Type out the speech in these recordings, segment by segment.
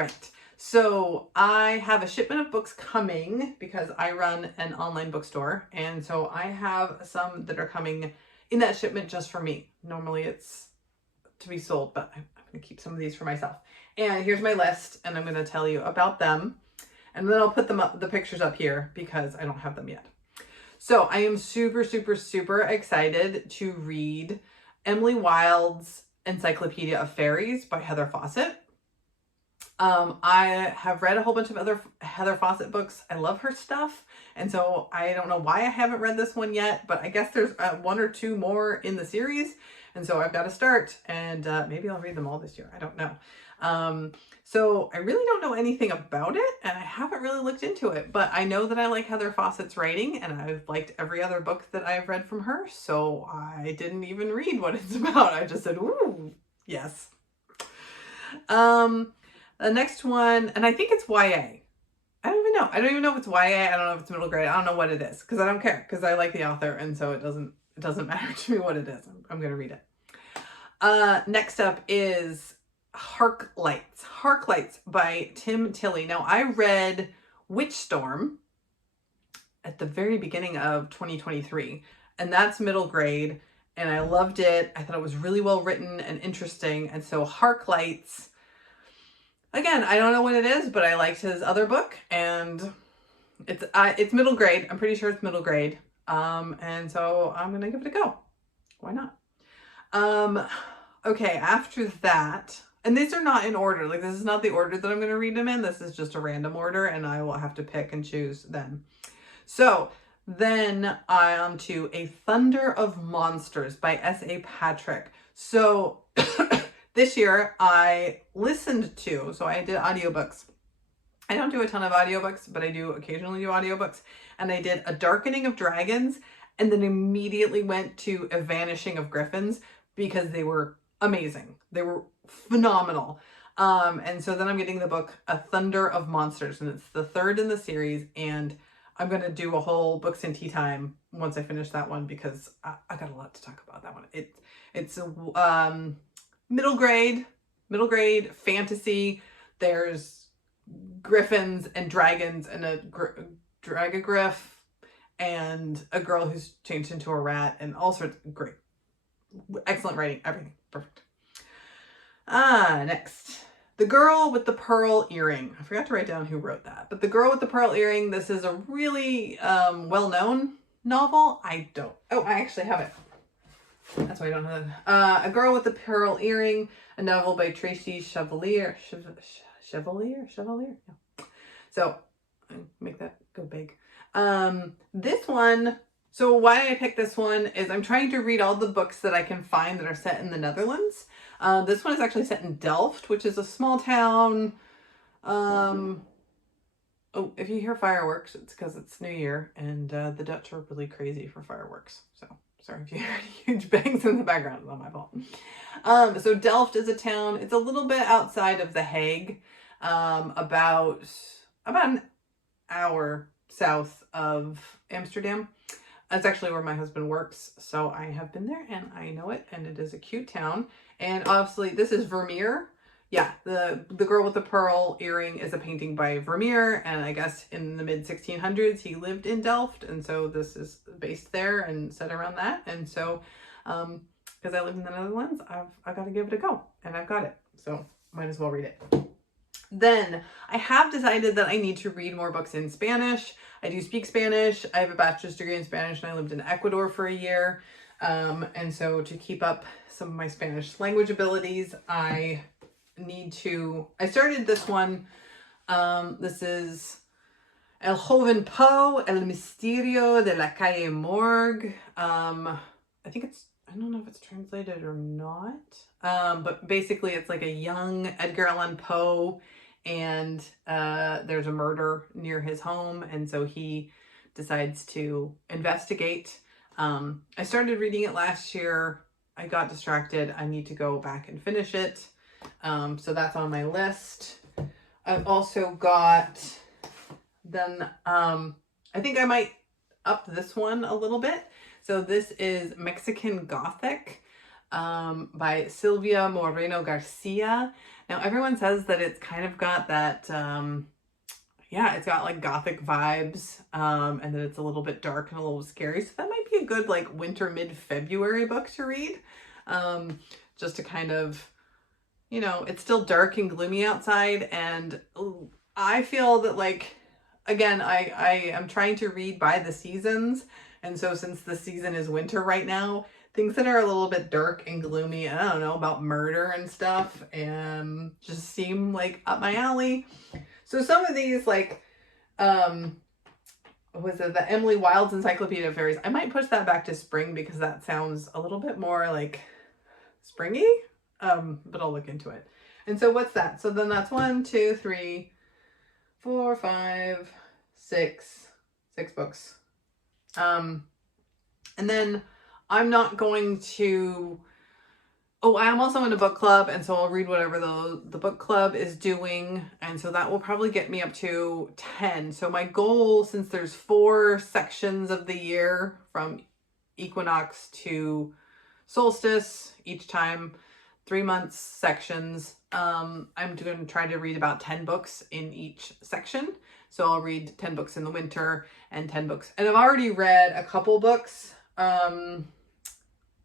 right. So I have a shipment of books coming because I run an online bookstore. And so I have some that are coming in that shipment just for me. Normally it's to be sold, but I'm going to keep some of these for myself. And here's my list, and I'm going to tell you about them. And then I'll put them up, the pictures up here, because I don't have them yet. So I am super, super, super excited to read Emily Wilde's Encyclopedia of Faeries by Heather Fawcett. I have read a whole bunch of other Heather Fawcett books. I love her stuff. And so I don't know why I haven't read this one yet, but I guess there's one or two more in the series. And so I've got to start, and maybe I'll read them all this year. I don't know. So I really don't know anything about it, and I haven't really looked into it, but I know that I like Heather Fawcett's writing, and I've liked every other book that I've read from her. So I didn't even read what it's about. I just said, ooh, yes. The next one, and I think it's YA. I don't even know. I don't even know if it's YA. I don't know if it's middle grade. I don't know what it is, because I don't care, because I like the author, and so it doesn't matter to me what it is. I'm going to read it. Next up is Harklights. Harklights by Tim Tilley. Now, I read Witchstorm at the very beginning of 2023, and that's middle grade, and I loved it. I thought it was really well written and interesting, and so Harklights, again, I don't know what it is, but I liked his other book, and it's middle grade. I'm pretty sure it's middle grade, and so I'm gonna give it a go. Why not? Okay, after that, and these are not in order. Like, this is not the order that I'm going to read them in. This is just a random order, and I will have to pick and choose then. So then I am to A Thunder of Monsters by S.A. Patrick. So this year I listened to, so I did audiobooks. I don't do a ton of audiobooks, but I do occasionally do audiobooks. And I did A Darkening of Dragons, and then immediately went to A Vanishing of Griffins, because they were amazing. They were phenomenal. And so then I'm getting the book A Thunder of Monsters, and it's the third in the series, and I'm going to do a whole Books and Tea Time once I finish that one, because I got a lot to talk about that one. It's middle grade fantasy. There's griffins and dragons and a dragogriff and a girl who's changed into a rat and all sorts. Great. Excellent writing. Everything. Perfect. Next. The Girl with the Pearl Earring. I forgot to write down who wrote that. But The Girl with the Pearl Earring, this is a really well-known novel. I actually have it. That's why I don't have it. A Girl with the Pearl Earring, a novel by Tracy Chevalier. Chevalier? Yeah. So, make that go big. This one, so why I picked this one is I'm trying to read all the books that I can find that are set in the Netherlands. This one is actually set in Delft, which is a small town. Oh, if you hear fireworks, it's because it's New Year, and the Dutch are really crazy for fireworks. So sorry if you hear huge bangs in the background. It's not my fault. So Delft is a town. It's a little bit outside of The Hague, about an hour south of Amsterdam. That's actually where my husband works, so I have been there and I know it, and it is a cute town. And obviously this is Vermeer. Yeah, the Girl with the Pearl Earring is a painting by Vermeer, and I guess in the mid 1600s he lived in Delft, and so this is based there and set around that. And so because I live in the Netherlands, I've got to give it a go, and I've got it, so might as well read it. Then I have decided that I need to read more books in Spanish. I do speak Spanish. I have a bachelor's degree in Spanish, and I lived in Ecuador for a year. And so to keep up some of my Spanish language abilities, I started this one. This is El Joven Poe, El Misterio de la Calle Morgue. I don't know if it's translated or not. But basically it's like a young Edgar Allan Poe, and there's a murder near his home, and so he decides to investigate. I started reading it last year. I got distracted. I need to go back and finish it. So that's on my list. I've also got then I think I might up this one a little bit. So this is Mexican Gothic by Silvia Moreno-Garcia. Now everyone says that it's kind of got that, yeah, it's got like Gothic vibes, and that it's a little bit dark and a little scary. So that might be a good like winter mid-February book to read, just to kind of, you know, it's still dark and gloomy outside, and I feel that, like, again, I am trying to read by the seasons, and so since the season is winter right now, things that are a little bit dark and gloomy, and I don't know, about murder and stuff, and just seem like up my alley. So some of these, like, was it the Emily Wilde's Encyclopedia of Fairies? I might push that back to spring because that sounds a little bit more like springy, but I'll look into it. And so what's that? So then that's 1, 2, 3, 4, 5, 6 books. And then I'm not going to, oh, I am also in a book club, and so I'll read whatever the book club is doing, and so that will probably get me up to 10. So my goal, since there's 4 sections of the year from equinox to solstice, each time 3 months sections, I'm going to try to read about 10 books in each section. So I'll read 10 books in the winter and 10 books. And I've already read a couple books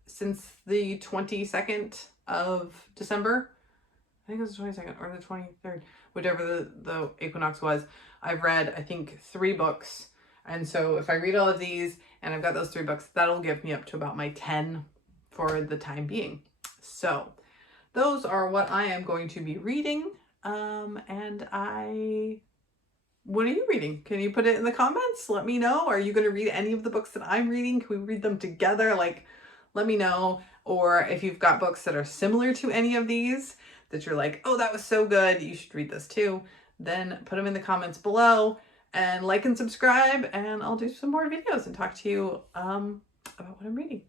since the 22nd of December. I think it was the 22nd or the 23rd, whichever the equinox was. I've read, I think, 3 books. And so if I read all of these and I've got those 3 books, that'll give me up to about my 10 for the time being. So those are what I am going to be reading. What are you reading? Can you put it in the comments? Let me know. Are you going to read any of the books that I'm reading? Can we read them together? Like, let me know. Or if you've got books that are similar to any of these that you're like, oh, that was so good, you should read this too, then put them in the comments below, and like and subscribe, and I'll do some more videos and talk to you about what I'm reading.